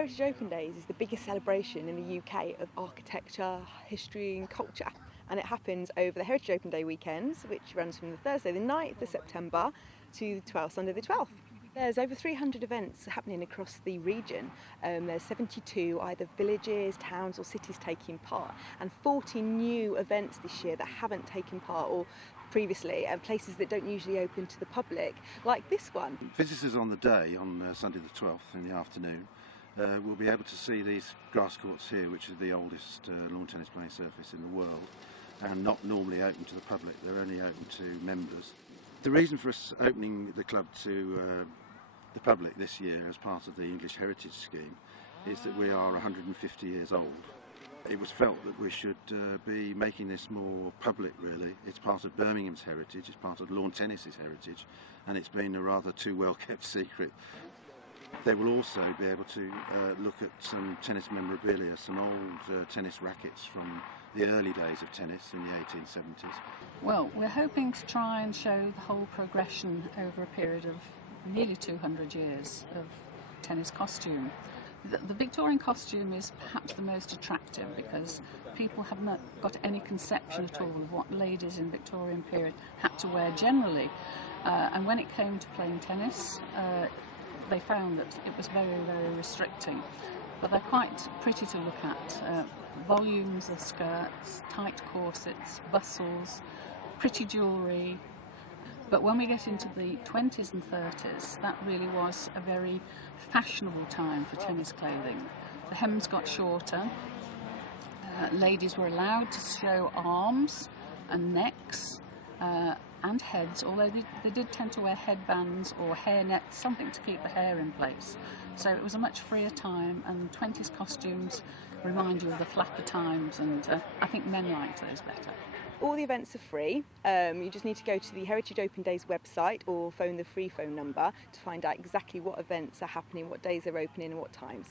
Heritage Open Days is the biggest celebration in the UK of architecture, history and culture, and it happens over the Heritage Open Day weekends, which runs from the Thursday the 9th of September to the 12th, Sunday the 12th. There's over 300 events happening across the region. There's 72 either villages, towns or cities taking part, and 40 new events this year that haven't taken part or previously, and places that don't usually open to the public, like this one. Visitors on the day, on Sunday the 12th in the afternoon, will be able to see these grass courts here, which is the oldest lawn tennis playing surface in the world, and not normally open to the public. They're only open to members. The reason for us opening the club to the public this year as part of the English Heritage Scheme is that we are 150 years old. It was felt that we should be making this more public, really. It's part of Birmingham's heritage, it's part of lawn tennis's heritage, and it's been a rather too well kept secret. They will also be able to look at some tennis memorabilia, some old tennis rackets from the early days of tennis in the 1870s. Well, we're hoping to try and show the whole progression over a period of nearly 200 years of tennis costume. The Victorian costume is perhaps the most attractive because people have not got any conception at all of what ladies in the Victorian period had to wear generally. And when it came to playing tennis, they found that it was very, very restricting. But they're quite pretty to look at. Volumes of skirts, tight corsets, bustles, pretty jewellery. But when we get into the 20s and 30s, that really was a very fashionable time for tennis clothing. The hems got shorter, ladies were allowed to show arms and necks and heads, although they did tend to wear headbands or hair nets, something to keep the hair in place. So it was a much freer time, and 20s costumes remind you of the flapper times, and I think men liked those better. All the events are free. You just need to go to the Heritage Open Days website or phone the free phone number to find out exactly what events are happening, what days they're opening and what times.